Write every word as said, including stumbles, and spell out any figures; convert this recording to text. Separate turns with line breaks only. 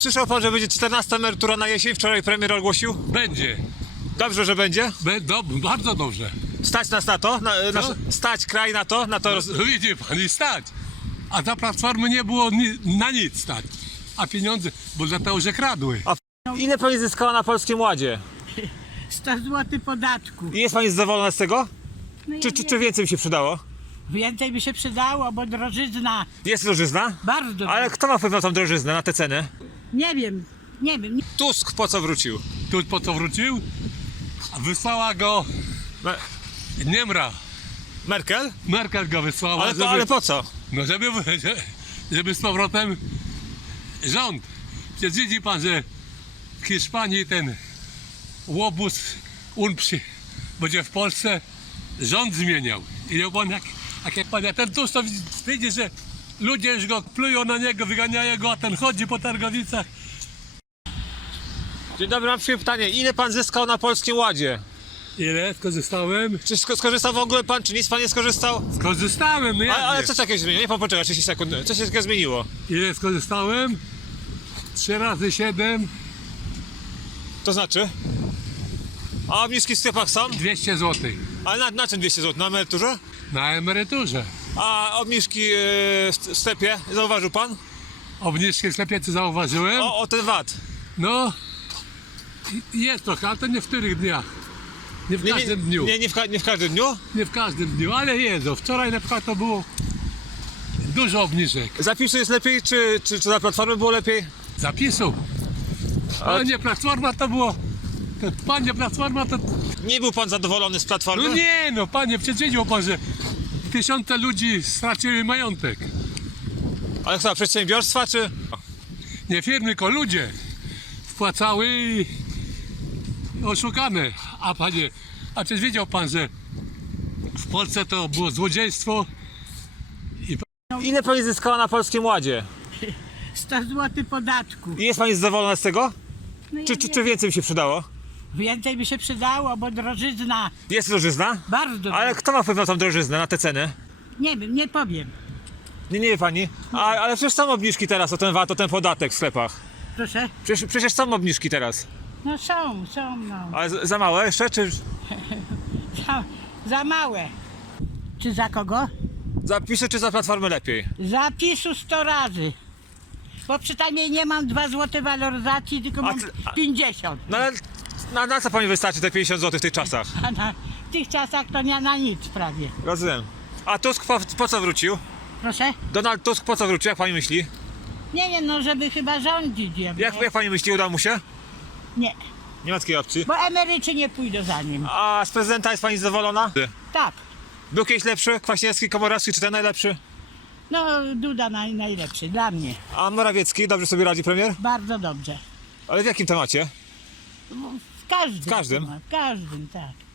Słyszał pan, że będzie czternasta emerytura na jesień? Wczoraj premier ogłosił.
Będzie.
Dobrze, że będzie?
Be, do, bardzo dobrze.
Stać nas na to? Na, na,
Co?
stać kraj na to? Na to roz...
No, widzi pan, i stać. A za Platformy nie było ni, na nic stać. A pieniądze, bo dlatego, że kradły.
A ile pani zyskała na Polskim Ładzie?
sto złotych podatku.
I jest pani zadowolona z tego?
No ja
Czy, czy,
wiem.
czy więcej mi się przydało?
Więcej by się przydało, bo drożyzna.
Jest drożyzna?
Bardzo.
Ale kto ma wpływ na tą drożyznę, na tę cenę?
Nie wiem, nie wiem. Nie...
Tusk po co wrócił?
Tu po co wrócił? A wysłała go
Me-
Niemra.
Merkel?
Merkel go wysłała,
Ale,
żeby,
to, ale po co?
no żeby, żeby z powrotem rząd. Przecież widzi pan, że w Hiszpanii ten łobuz UNPSI będzie w Polsce rząd zmieniał. I jak pan, jak, jak, jak pan, jak ten Tusk to widzi, że ludzie już go plują na niego, wyganiają go, a ten chodzi po targowicach.
Dzień dobry, mam przyjemne pytanie. Ile pan zyskał na Polskim Ładzie?
Ile skorzystałem?
Czy sko- skorzystał w ogóle pan, czy nic pan nie skorzystał?
Skorzystałem, no jak
Ale, ale
nie?
co takiego się zmieniło? Nie pan poczeka trzydzieści sekund. Co się takiego zmieniło?
Ile skorzystałem? Trzy razy siedem,
To znaczy? A obniżki w sklepach są?
dwieście złotych
Ale na, na czym dwieście złotych? Na emeryturze?
na emeryturze.
A obniżki yy, w, w sklepie? Zauważył pan?
Obniżki w sklepie, co zauważyłem?
O, o ten V A T.
No, i- jest trochę, ale to nie w których dniach. Nie w
Nie, nie,
każdym dniu.
nie, nie, w, ka- nie w każdym dniu?
Nie w każdym dniu, ale jest. O, wczoraj na przykład to było dużo obniżek.
Zapisu jest lepiej, czy, czy, czy za Platformy było lepiej?
Zapisów. Ale nie Platforma to było. To, panie Platforma to.
Nie był pan zadowolony z Platformy?
No nie no, panie, przecież wiedział pan, że tysiące ludzi straciły majątek.
Ale co, przedsiębiorstwa, czy...
Nie firmy, tylko ludzie wpłacały i oszukane. A panie, a przecież wiedział pan, że w Polsce to było złodziejstwo.
Ile pani zyskała na Polskim Ładzie?
sto złotych podatku.
I jest pani zadowolona z tego?
No ja
Czy, czy,
wiem.
czy więcej mi się przydało?
Więcej by się przydało, bo drożyzna.
Jest drożyzna?
Bardzo.
Ale kto ma wpływ na tą drożyznę, na tę cenę?
Nie wiem, nie powiem.
Nie, nie wie pani. A, ale przecież są obniżki teraz o ten V A T, o ten podatek w sklepach.
Proszę.
Przecież, przecież są obniżki teraz.
No są, są, no.
Ale z- za małe jeszcze, czy...
Za, za małe. Czy za kogo?
Za PiSu, czy za Platformę lepiej?
Zapisu sto razy. Bo przynajmniej nie mam dwa złote waloryzacji, tylko mam
ty- a-
pięćdziesiąt.
No ale na, na co pani wystarczy te pięćdziesiąt złotych w tych czasach?
A na w tych czasach to nie na nic prawie.
Rozumiem. A Tusk po, po co wrócił?
Proszę?
Donald Tusk po co wrócił, jak pani myśli?
Nie wiem, no żeby chyba rządzić. Ja
Jak, jak pani myśli, uda mu się?
Nie,
Nie ma takiej opcji.
bo emeryci nie pójdą za nim.
A z prezydenta jest pani zadowolona?
Tak,
Był kiedyś lepszy? Kwaśniewski, Komorowski, czy ten najlepszy?
no Duda naj, najlepszy dla mnie.
A Morawiecki, dobrze sobie radzi premier?
Bardzo dobrze.
Ale w jakim temacie?
W każdym.
W każdym?
W każdym, tak.